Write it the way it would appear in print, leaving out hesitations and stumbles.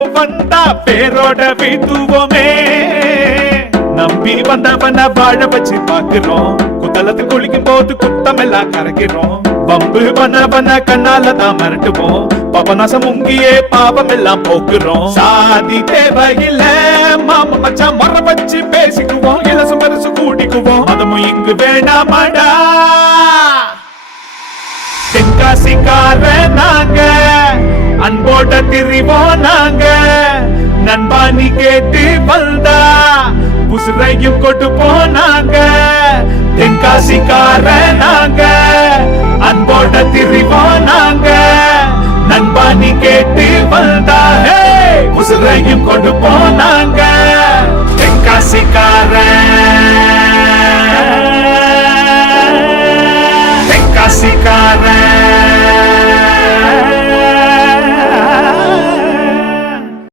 வந்தா பேரோட வீட்டுவோமே, நம்பி வந்தவன வாழ வச்சு பாக்குறோம். குத்தலத்தில் குளிக்கும் போது குத்தம் எல்லாம் கரைக்கிறோம். வம்பு பண்ணவன கண்ணால தான் மிரட்டுவோம். பவனாசம் முங்கியே பாவம் எல்லாம் போக்குறோம். சாதி தேவையில்ல மாமா மச்சான் மர வச்சு பேசிக்குவோம். இலசு பெருசு கூட்டிக்குவோம். மதமும் இங்கு வேணாமடா. தென்காசிக்கார நாங்க, அன்போட திரிவோம் நாங்க. நண்பானி கேட்டு வந்தா உசுரையும் கொண்டு போனாங்க. தென்காசிக்கார நாங்க, அன்போட திரிவோம் நாங்க. நண்பானி கேட்டு வந்தா உசுரையும் கொண்டு போனாங்க.